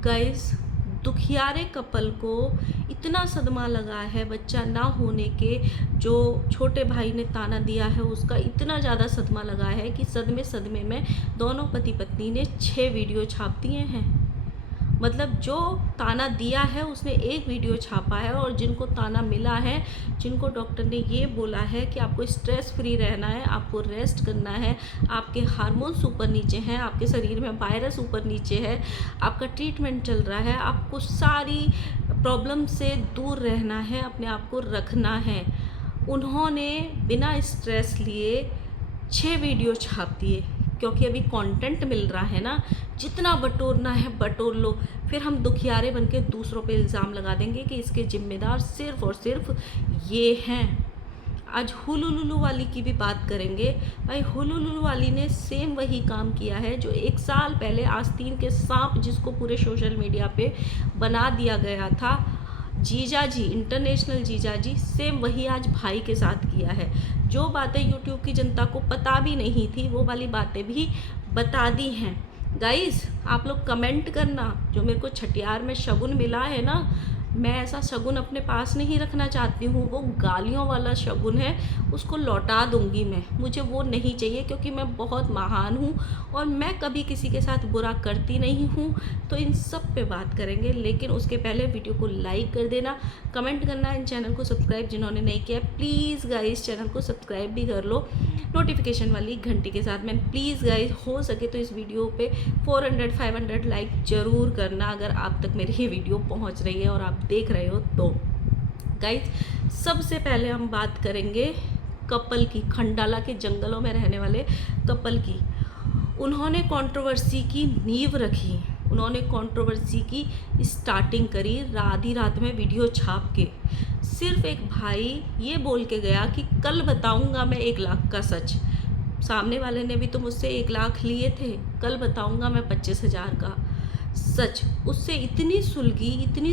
Guys, दुखियारे couple को इतना सदमा लगा है बच्चा ना होने के। जो छोटे भाई ने ताना दिया है उसका इतना ज़्यादा सदमा लगा है कि सदमे सदमे में दोनों पति पत्नी ने 6 वीडियो छाप दिए हैं। मतलब जो ताना दिया है उसने एक वीडियो छापा है, और जिनको ताना मिला है, जिनको डॉक्टर ने ये बोला है कि आपको स्ट्रेस फ्री रहना है, आपको रेस्ट करना है, आपके हार्मोन्स ऊपर नीचे हैं, आपके शरीर में वायरस ऊपर नीचे है, आपका ट्रीटमेंट चल रहा है, आपको सारी प्रॉब्लम से दूर रहना है, अपने आप को रखना है, उन्होंने बिना स्ट्रेस लिए 6 वीडियो छाप दिए। क्योंकि अभी कंटेंट मिल रहा है ना, जितना बटोरना है बटोर लो। फिर हम दुखियारे बन के दूसरों पे इल्ज़ाम लगा देंगे कि इसके जिम्मेदार सिर्फ़ और सिर्फ ये हैं। आज हुलुलुलु वाली की भी बात करेंगे। भाई, हुलुलुलु वाली ने सेम वही काम किया है जो 1 साल पहले आस्तीन के सांप, जिसको पूरे सोशल मीडिया पे बना दिया गया था, जीजा जी, इंटरनेशनल जीजा जी, सेम वही आज भाई के साथ किया है। जो बातें यूट्यूब की जनता को पता भी नहीं थी वो वाली बातें भी बता दी हैं। गाइस, आप लोग कमेंट करना। जो मेरे को छठियार में शगुन मिला है ना, मैं ऐसा शगुन अपने पास नहीं रखना चाहती हूँ। वो गालियों वाला शगुन है, उसको लौटा दूंगी मैं। मुझे वो नहीं चाहिए, क्योंकि मैं बहुत महान हूँ और मैं कभी किसी के साथ बुरा करती नहीं हूँ। तो इन सब पे बात करेंगे, लेकिन उसके पहले वीडियो को लाइक कर देना, कमेंट करना, इन चैनल को सब्सक्राइब जिन्होंने नहीं किया प्लीज़ गाइस चैनल को सब्सक्राइब भी कर लो नोटिफिकेशन वाली घंटी के साथ में। प्लीज़ गाइस, हो सके तो इस वीडियो पे 400-500 लाइक ज़रूर करना, अगर आप तक मेरी ये वीडियो पहुंच रही है और आप देख रहे हो तो। गाइस, सबसे पहले हम बात करेंगे कपल की, खंडाला के जंगलों में रहने वाले कपल की। उन्होंने कंट्रोवर्सी की नींव रखी, उन्होंने कंट्रोवर्सी की स्टार्टिंग करी आधी रात में वीडियो छाप के। सिर्फ एक भाई ये बोल के गया कि कल बताऊंगा मैं 1 लाख का सच। सामने वाले ने भी तो मुझसे 1 लाख लिए थे, कल बताऊंगा मैं 25,000 का सच। उससे इतनी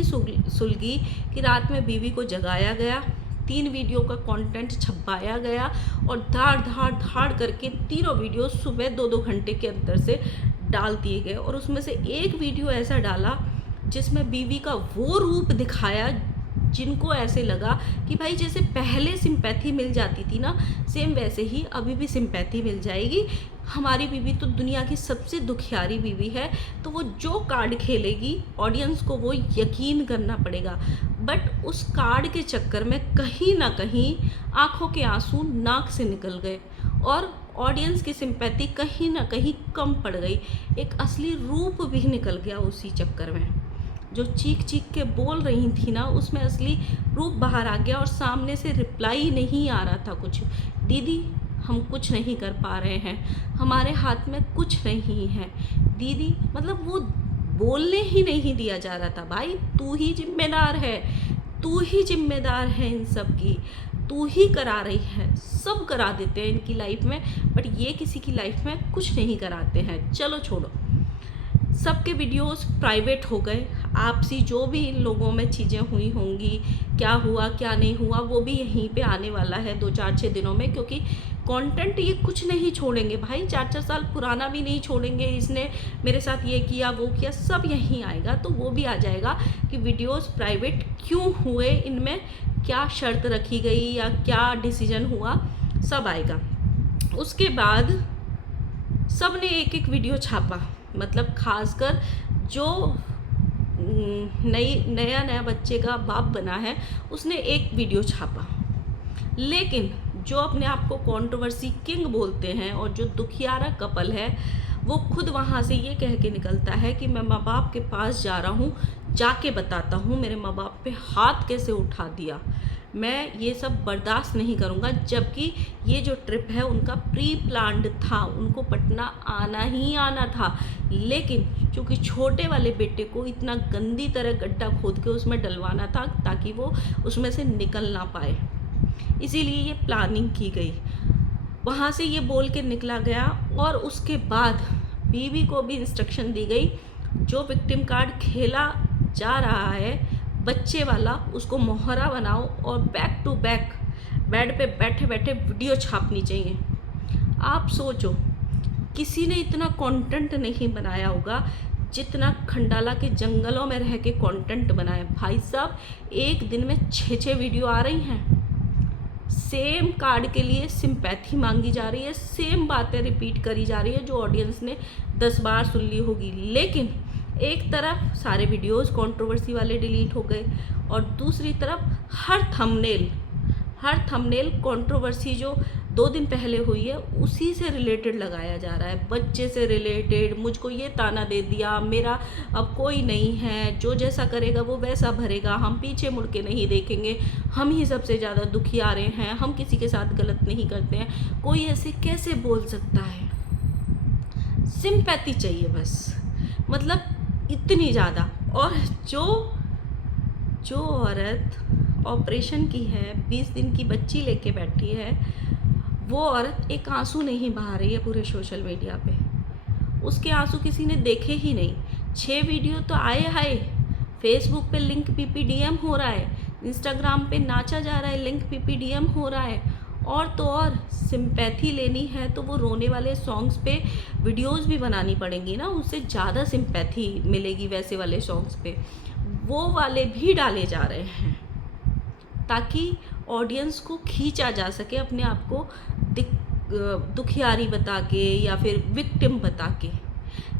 सुलगी कि रात में बीवी को जगाया गया, 3 वीडियो का कंटेंट छपाया गया और धाड़ करके तीनों वीडियो सुबह 2-2 घंटे के अंदर से डाल दिए गए। और उसमें से एक वीडियो ऐसा डाला जिसमें बीवी का वो रूप दिखाया जिनको ऐसे लगा कि भाई जैसे पहले सिंपैथी मिल जाती थी ना, सेम वैसे ही अभी भी सिंपैथी मिल जाएगी। हमारी बीवी तो दुनिया की सबसे दुखियारी बीवी है, तो वो जो कार्ड खेलेगी ऑडियंस को वो यकीन करना पड़ेगा। बट उस कार्ड के चक्कर में कहीं ना कहीं आंखों के आंसू नाक से निकल गए और ऑडियंस की सिंपैथी कहीं ना कहीं कम पड़ गई। एक असली रूप भी निकल गया उसी चक्कर में। जो चीख के बोल रही थी ना, उसमें असली रूप बाहर आ गया और सामने से रिप्लाई नहीं आ रहा था कुछ। दीदी, हम कुछ नहीं कर पा रहे हैं, हमारे हाथ में कुछ नहीं है दीदी। मतलब वो बोलने ही नहीं दिया जा रहा था। भाई, तू ही जिम्मेदार है, तू ही जिम्मेदार है इन सब की, तू ही करा रही है। सब करा देते हैं इनकी लाइफ में, बट ये किसी की लाइफ में कुछ नहीं कराते हैं। चलो छोड़ो, सबके वीडियोस प्राइवेट हो गए। आपसी जो भी इन लोगों में चीज़ें हुई होंगी, क्या हुआ क्या नहीं हुआ, वो भी यहीं पे आने वाला है 2-4-6 दिनों में। क्योंकि कंटेंट ये कुछ नहीं छोड़ेंगे भाई, 4-4 साल पुराना भी नहीं छोड़ेंगे। इसने मेरे साथ ये किया वो किया, सब यहीं आएगा। तो वो भी आ जाएगा कि वीडियोस प्राइवेट क्यों हुए, इनमें क्या शर्त रखी गई या क्या डिसीजन हुआ, सब आएगा। उसके बाद सब ने एक वीडियो छापा। मतलब खासकर जो नया बच्चे का बाप बना है उसने एक वीडियो छापा। लेकिन जो अपने आप को कंट्रोवर्सी किंग बोलते हैं और जो दुखियारा कपल है, वो खुद वहाँ से ये कह के निकलता है कि मैं माँ बाप के पास जा रहा हूँ, जाके बताता हूँ मेरे माँ बाप पे हाथ कैसे उठा दिया, मैं ये सब बर्दाश्त नहीं करूँगा। जबकि ये जो ट्रिप है उनका प्री प्लान्ड था, उनको पटना आना ही आना था। लेकिन चूँकि छोटे वाले बेटे को इतना गंदी तरह गड्ढा खोद के उसमें डलवाना था ताकि वो उसमें से निकल ना पाए, इसीलिए ये प्लानिंग की गई। वहाँ से ये बोल के निकला गया और उसके बाद बीवी को भी इंस्ट्रक्शन दी गई, जो विक्टिम कार्ड खेला जा रहा है बच्चे वाला, उसको मोहरा बनाओ और बैक टू बैक बेड पे बैठे बैठे वीडियो छापनी चाहिए। आप सोचो, किसी ने इतना कंटेंट नहीं बनाया होगा जितना खंडाला के जंगलों में रह के कंटेंट बनाए। भाई साहब, एक दिन में 6 वीडियो आ रही हैं। सेम कार्ड के लिए सिंपैथी मांगी जा रही है, सेम बातें रिपीट करी जा रही है जो ऑडियंस ने 10 बार सुन ली होगी। लेकिन एक तरफ सारे वीडियोस कंट्रोवर्सी वाले डिलीट हो गए और दूसरी तरफ हर थंबनेल कंट्रोवर्सी जो 2 दिन पहले हुई है उसी से रिलेटेड लगाया जा रहा है। बच्चे से रिलेटेड, मुझको ये ताना दे दिया, मेरा अब कोई नहीं है, जो जैसा करेगा वो वैसा भरेगा, हम पीछे मुड़ के नहीं देखेंगे, हम ही सबसे ज़्यादा दुखी आ रहे हैं, हम किसी के साथ गलत नहीं करते हैं। कोई ऐसे कैसे बोल सकता है? सिंपैथी चाहिए बस, मतलब इतनी ज़्यादा। और जो औरत ऑपरेशन की है, 20 दिन की बच्ची लेके बैठी है, वो औरत एक आंसू नहीं बहा रही है पूरे सोशल मीडिया पे। उसके आंसू किसी ने देखे ही नहीं। 6 वीडियो तो आए हाय, फेसबुक पे लिंक पीपीडीएम हो रहा है, इंस्टाग्राम पे नाचा जा रहा है, लिंक पीपीडीएम हो रहा है। और तो और सिंपैथी लेनी है तो वो रोने वाले सॉन्ग्स पे वीडियोस भी बनानी पड़ेंगी ना, उससे ज़्यादा सिंपैथी मिलेगी वैसे वाले सॉन्ग्स पे। वो वाले भी डाले जा रहे हैं ताकि ऑडियंस को खींचा जा सके अपने आप को दुखियारी बता के या फिर विक्टिम बता के।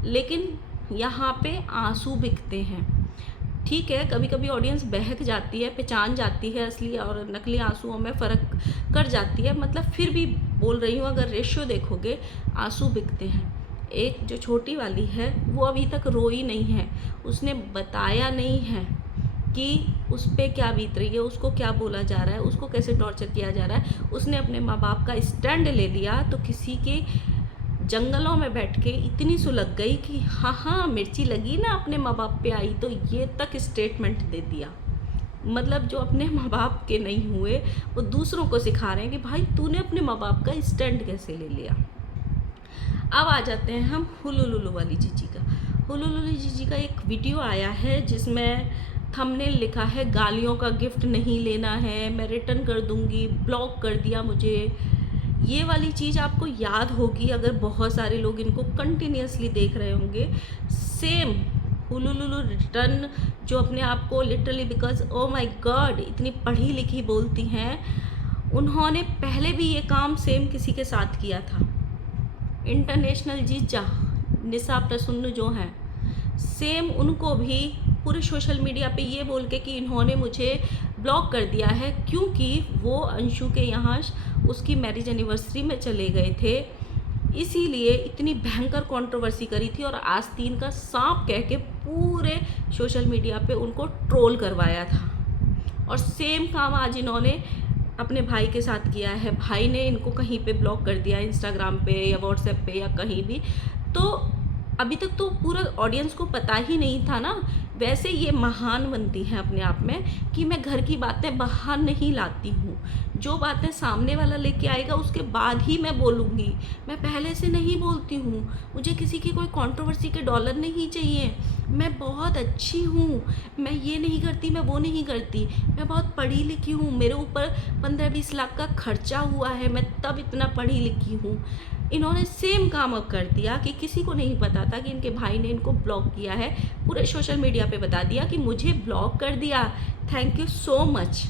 लेकिन यहाँ पे आंसू बिकते हैं। ठीक है, कभी कभी ऑडियंस बहक जाती है, पहचान जाती है असली और नकली आंसुओं में फ़र्क कर जाती है। मतलब फिर भी बोल रही हूँ, अगर रेशियो देखोगे आंसू बिकते हैं। एक जो छोटी वाली है वो अभी तक रोई नहीं है, उसने बताया नहीं है कि उस पर क्या बीत रही है, उसको क्या बोला जा रहा है, उसको कैसे टॉर्चर किया जा रहा है। उसने अपने माँ बाप का स्टैंड ले लिया तो किसी के जंगलों में बैठ के इतनी सुलग गई कि हाँ मिर्ची लगी ना, अपने माँ बाप पे आई, तो ये तक स्टेटमेंट दे दिया। मतलब जो अपने माँ बाप के नहीं हुए वो दूसरों को सिखा रहे हैं कि भाई तूने अपने माँ बाप का स्टैंड कैसे ले लिया। अब आ जाते हैं हम हुलुलुलु वाली जीजी का। हुलुलुलु जीजी का एक वीडियो आया है जिसमें थंबनेल लिखा है गालियों का गिफ्ट नहीं लेना है, मैं रिटर्न कर दूंगी, ब्लॉक कर दिया मुझे। ये वाली चीज़ आपको याद होगी अगर बहुत सारे लोग इनको कंटिन्यूसली देख रहे होंगे। सेम हुलुलुलु रिटर्न जो अपने आप को literally because oh my God इतनी पढ़ी लिखी बोलती हैं, उन्होंने पहले भी ये काम सेम किसी के साथ किया था। इंटरनेशनल जीजा निशा प्रसन्न जो हैं, सेम उनको भी पूरे सोशल मीडिया पे ये बोल के कि इन्होंने मुझे ब्लॉक कर दिया है क्योंकि वो अंशु के यहाँ उसकी मैरिज एनिवर्सरी में चले गए थे, इसीलिए इतनी भयंकर कंट्रोवर्सी करी थी और आस्तीन का सांप कह के पूरे सोशल मीडिया पे उनको ट्रोल करवाया था। और सेम काम आज इन्होंने अपने भाई के साथ किया है। भाई ने इनको कहीं पे ब्लॉक कर दिया, इंस्टाग्राम पे या व्हाट्सएप पे या कहीं भी। तो अभी तक तो पूरा ऑडियंस को पता ही नहीं था ना। वैसे ये महान बनती हैं अपने आप में कि मैं घर की बातें बाहर नहीं लाती हूँ, जो बातें सामने वाला लेके आएगा उसके बाद ही मैं बोलूँगी, मैं पहले से नहीं बोलती हूँ। मुझे किसी की कोई कंट्रोवर्सी के डॉलर नहीं चाहिए, मैं बहुत अच्छी हूँ, मैं ये नहीं करती, मैं वो नहीं करती, मैं बहुत पढ़ी लिखी हूँ, मेरे ऊपर 15-20 लाख का खर्चा हुआ है, मैं तब इतना पढ़ी लिखी हूँ। इन्होंने सेम काम अब कर दिया कि किसी को नहीं पता था कि इनके भाई ने इनको ब्लॉक किया है, पूरे सोशल मीडिया पे बता दिया कि मुझे ब्लॉक कर दिया, थैंक यू सो मच।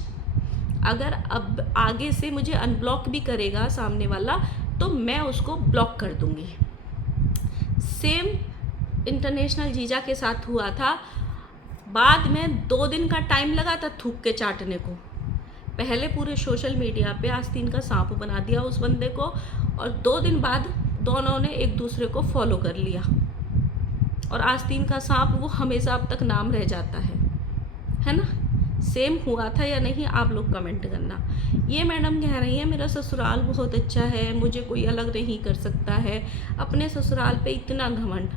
अगर अब आगे से मुझे अनब्लॉक भी करेगा सामने वाला तो मैं उसको ब्लॉक कर दूंगी। सेम इंटरनेशनल जीजा के साथ हुआ था। बाद में 2 दिन का टाइम लगा था थूक के चाटने को। पहले पूरे सोशल मीडिया पे आस्तीन का सांप बना दिया उस बंदे को और 2 दिन बाद दोनों ने एक दूसरे को फॉलो कर लिया और आस्तीन का सांप वो हमेशा अब तक नाम रह जाता है ना। सेम हुआ था या नहीं आप लोग कमेंट करना। ये मैडम कह रही है मेरा ससुराल बहुत अच्छा है, मुझे कोई अलग नहीं कर सकता है। अपने ससुराल पे इतना घमंड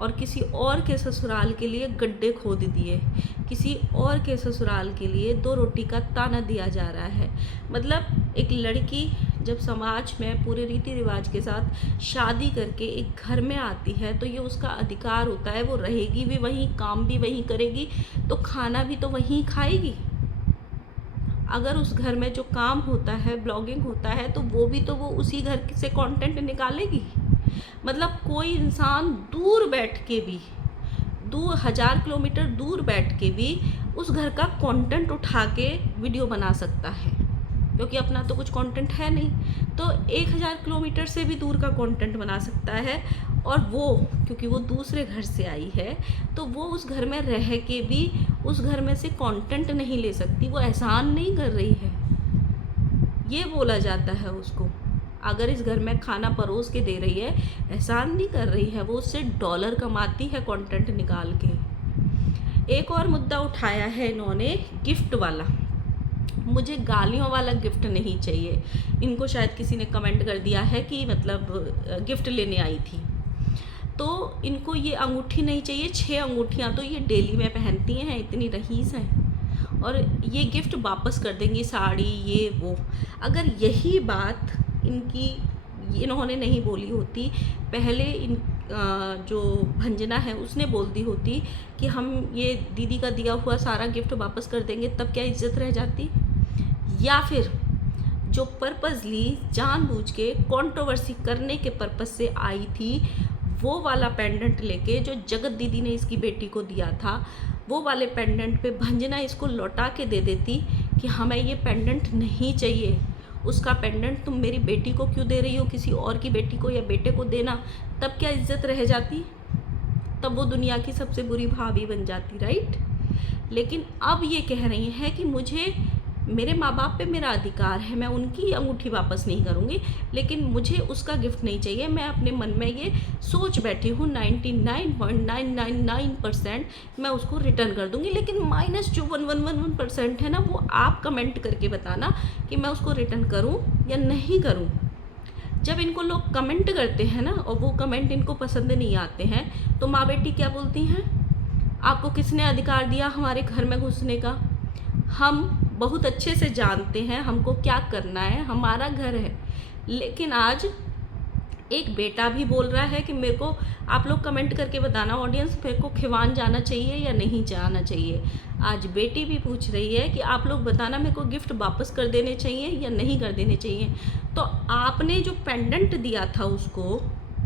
और किसी और के ससुराल के लिए गड्ढे खोद दिए, किसी और के ससुराल के लिए 2 रोटी का ताना दिया जा रहा है। मतलब एक लड़की जब समाज में पूरे रीति रिवाज के साथ शादी करके एक घर में आती है तो ये उसका अधिकार होता है, वो रहेगी भी वहीं, काम भी वहीं करेगी, तो खाना भी तो वहीं खाएगी। अगर उस घर में जो काम होता है, ब्लॉगिंग होता है, तो वो भी तो वो उसी घर से कंटेंट निकालेगी। मतलब कोई इंसान दूर बैठ के भी, 1000 किलोमीटर दूर बैठ के भी उस घर का कंटेंट उठा के वीडियो बना सकता है, क्योंकि अपना तो कुछ कंटेंट है नहीं, तो 1000 किलोमीटर से भी दूर का कंटेंट बना सकता है। और वो क्योंकि वो दूसरे घर से आई है, तो वो उस घर में रह के भी उस घर में से कंटेंट नहीं ले सकती। वो एहसान नहीं कर रही है, ये बोला जाता है उसको। अगर इस घर में खाना परोस के दे रही है, एहसान नहीं कर रही है, वो उससे डॉलर कमाती है कंटेंट निकाल के। एक और मुद्दा उठाया है इन्होंने, गिफ्ट वाला। मुझे गालियों वाला गिफ्ट नहीं चाहिए। इनको शायद किसी ने कमेंट कर दिया है कि मतलब गिफ्ट लेने आई थी, तो इनको ये अंगूठी नहीं चाहिए। 6 अंगूठियाँ तो ये डेली में पहनती हैं, इतनी रईस हैं, और ये गिफ्ट वापस कर देंगी, साड़ी ये वो। अगर यही बात इन्होंने नहीं बोली होती, पहले जो भंजना है उसने बोल दी होती कि हम ये दीदी का दिया हुआ सारा गिफ्ट वापस कर देंगे, तब क्या इज्जत रह जाती। या फिर जो पर्पसली जानबूझ के कंट्रोवर्सी करने के पर्पस से आई थी, वो वाला पेंडेंट लेके जो जगत दीदी ने इसकी बेटी को दिया था, वो वाले पेंडेंट पे भंजना इसको लौटा के दे देती कि हमें ये पेंडेंट नहीं चाहिए, उसका पेंडेंट तुम मेरी बेटी को क्यों दे रही हो, किसी और की बेटी को या बेटे को देना, तब क्या इज्जत रह जाती। तब वो दुनिया की सबसे बुरी भाभी बन जाती, राइट। लेकिन अब ये कह रही हैं कि मुझे, मेरे माँ बाप पे मेरा अधिकार है, मैं उनकी अंगूठी वापस नहीं करूँगी, लेकिन मुझे उसका गिफ्ट नहीं चाहिए। मैं अपने मन में ये सोच बैठी हूँ 99.999% मैं उसको रिटर्न कर दूँगी, लेकिन माइनस जो 1111% है ना, वो आप कमेंट करके बताना कि मैं उसको रिटर्न करूँ या नहीं करूँ। जब इनको लोग कमेंट करते हैं ना, और वो कमेंट इनको पसंद नहीं आते हैं, तो माँ बेटी क्या बोलती हैं, आपको किसने अधिकार दिया हमारे घर में घुसने का। हम बहुत अच्छे से जानते हैं हमको क्या करना है, हमारा घर है। लेकिन आज एक बेटा भी बोल रहा है कि मेरे को, आप लोग कमेंट करके बताना ऑडियंस, मेरे को खिवान जाना चाहिए या नहीं जाना चाहिए। आज बेटी भी पूछ रही है कि आप लोग बताना मेरे को गिफ्ट वापस कर देने चाहिए या नहीं कर देने चाहिए। तो आपने जो पेंडेंट दिया था उसको,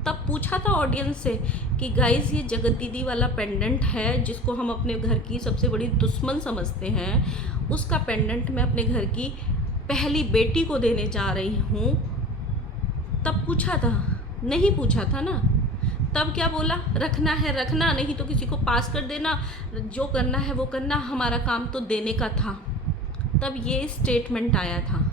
तब पूछा था ऑडियंस से कि गाइस ये जगत दीदी वाला पेंडेंट है, जिसको हम अपने घर की सबसे बड़ी दुश्मन समझते हैं, उसका पेंडेंट मैं अपने घर की पहली बेटी को देने जा रही हूँ। तब पूछा था, नहीं पूछा था ना। तब क्या बोला, रखना है रखना, नहीं तो किसी को पास कर देना, जो करना है वो करना, हमारा काम तो देने का था। तब ये स्टेटमेंट आया था।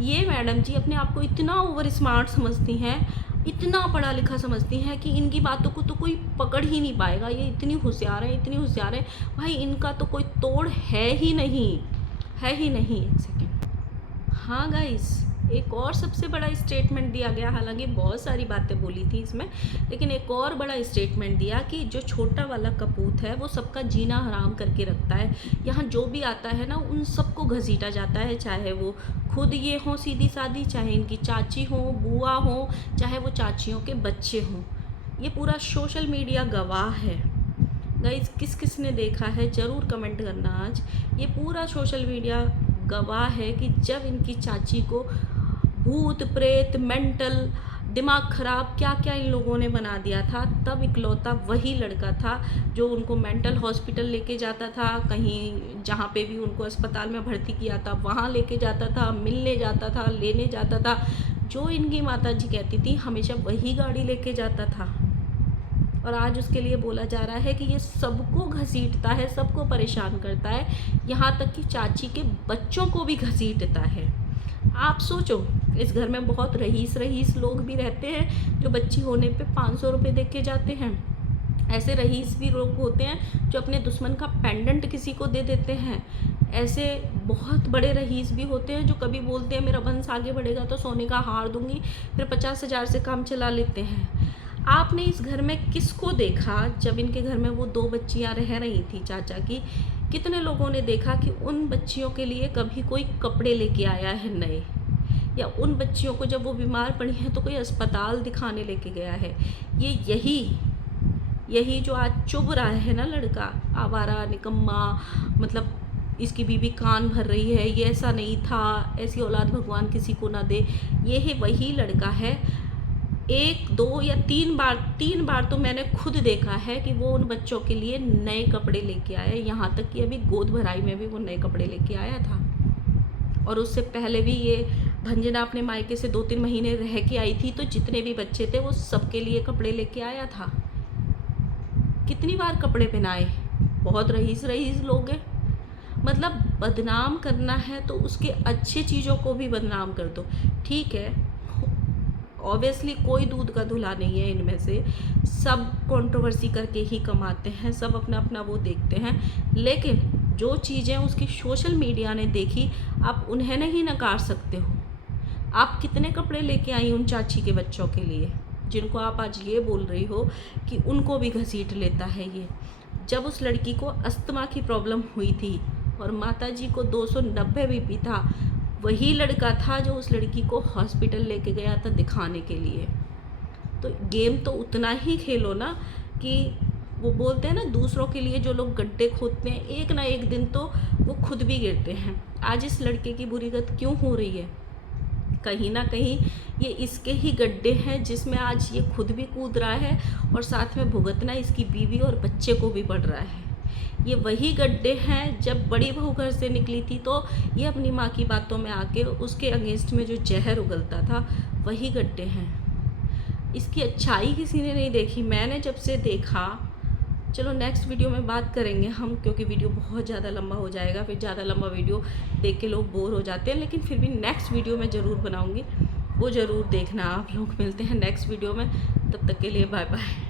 ये मैडम जी अपने आप को इतना ओवर स्मार्ट समझती हैं, इतना पढ़ा लिखा समझती हैं कि इनकी बातों को तो कोई पकड़ ही नहीं पाएगा। ये इतनी होशियार है, इतनी होशियार है भाई, इनका तो कोई तोड़ है ही नहीं, है ही नहीं। एक सेकेंड, हाँ गाइस, एक और सबसे बड़ा स्टेटमेंट दिया गया। हालांकि बहुत सारी बातें बोली थी इसमें, लेकिन एक और बड़ा स्टेटमेंट दिया कि जो छोटा वाला कपूत है वो सबका जीना हराम करके रखता है। यहाँ जो भी आता है ना, उन सबको घसीटा जाता है, चाहे वो खुद ये हों सीधी सादी, चाहे इनकी चाची हो, बुआ हो, चाहे वो चाचियों के बच्चे हों। ये पूरा सोशल मीडिया गवाह है गाइस। किस किस ने देखा है ज़रूर कमेंट करना। आज ये पूरा सोशल मीडिया गवाह है कि जब इनकी चाची को भूत प्रेत, मेंटल, दिमाग ख़राब, क्या क्या इन लोगों ने बना दिया था, तब इकलौता वही लड़का था जो उनको मेंटल हॉस्पिटल लेके जाता था, कहीं जहाँ पे भी उनको अस्पताल में भर्ती किया था वहाँ लेके जाता था, मिलने जाता था, लेने जाता था। जो इनकी माता जी कहती थी हमेशा वही गाड़ी लेके जाता था। और आज उसके लिए बोला जा रहा है कि ये सबको घसीटता है, सबको परेशान करता है, यहाँ तक कि चाची के बच्चों को भी घसीटता है। आप सोचो, इस घर में बहुत रईस लोग भी रहते हैं जो बच्ची होने पे 500 रुपये दे के जाते हैं। ऐसे रईस भी लोग होते हैं जो अपने दुश्मन का पेंडेंट किसी को दे देते हैं। ऐसे बहुत बड़े रईस भी होते हैं जो कभी बोलते हैं मेरा वंश आगे बढ़ेगा तो सोने का हार दूंगी, फिर 50,000 से काम चला लेते हैं। आपने इस घर में किसको देखा जब इनके घर में वो 2 बच्चियां रह रही थी चाचा की? कितने लोगों ने देखा कि उन बच्चियों के लिए कभी कोई कपड़े लेके आया है नए, या उन बच्चियों को जब वो बीमार पड़ी हैं तो कोई अस्पताल दिखाने लेके गया है? ये यही जो आज चुभ रहा है ना लड़का, आवारा निकम्मा, मतलब इसकी बीवी कान भर रही है, ये ऐसा नहीं था, ऐसी औलाद भगवान किसी को ना दे, ये है वही लड़का है 1, 2 या 3 बार तो मैंने खुद देखा है कि वो उन बच्चों के लिए नए कपड़े लेके आया, यहाँ तक कि अभी गोद भराई में भी वो नए कपड़े लेके आया था। और उससे पहले भी ये भंजना अपने मायके से 2-3 महीने रह के आई थी, तो जितने भी बच्चे थे वो सबके लिए कपड़े लेके आया था। कितनी बार कपड़े पहनाए, बहुत रईस लोग हैं। मतलब बदनाम करना है तो उसके अच्छे चीज़ों को भी बदनाम कर दो, ठीक है। ऑब्वियसली कोई दूध का धुला नहीं है इनमें से, सब कंट्रोवर्सी करके ही कमाते हैं, सब अपना अपना वो देखते हैं। लेकिन जो चीज़ें उसकी सोशल मीडिया ने देखी, आप उन्हें नहीं नकार सकते हो। आप कितने कपड़े लेके आई उन चाची के बच्चों के लिए, जिनको आप आज ये बोल रही हो कि उनको भी घसीट लेता है ये। जब उस लड़की को अस्थमा की प्रॉब्लम हुई थी और माताजी को 290 बीपी था, वही लड़का था जो उस लड़की को हॉस्पिटल लेके गया था दिखाने के लिए। तो गेम तो उतना ही खेलो ना, कि वो बोलते हैं ना, दूसरों के लिए जो लोग गड्ढे खोदते हैं, एक ना एक दिन तो वो खुद भी गिरते हैं। आज इस लड़के की बुरी गत क्यों हो रही है? कहीं ना कहीं ये इसके ही गड्ढे हैं, जिसमें आज ये खुद भी कूद रहा है और साथ में भुगतना इसकी बीवी और बच्चे को भी पड़ रहा है। ये वही गड्ढे हैं, जब बड़ी बहू घर से निकली थी तो ये अपनी माँ की बातों में आके उसके अगेंस्ट में जो जहर उगलता था, वही गड्ढे हैं। इसकी अच्छाई किसी ने नहीं देखी, मैंने जब से देखा। चलो नेक्स्ट वीडियो में बात करेंगे हम, क्योंकि वीडियो बहुत ज़्यादा लंबा हो जाएगा, फिर ज़्यादा लंबा वीडियो देख के लोग बोर हो जाते हैं। लेकिन फिर भी नेक्स्ट वीडियो में ज़रूर बनाऊँगी, वो ज़रूर देखना आप लोग। मिलते हैं नेक्स्ट वीडियो में, तब तक के लिए बाय बाय।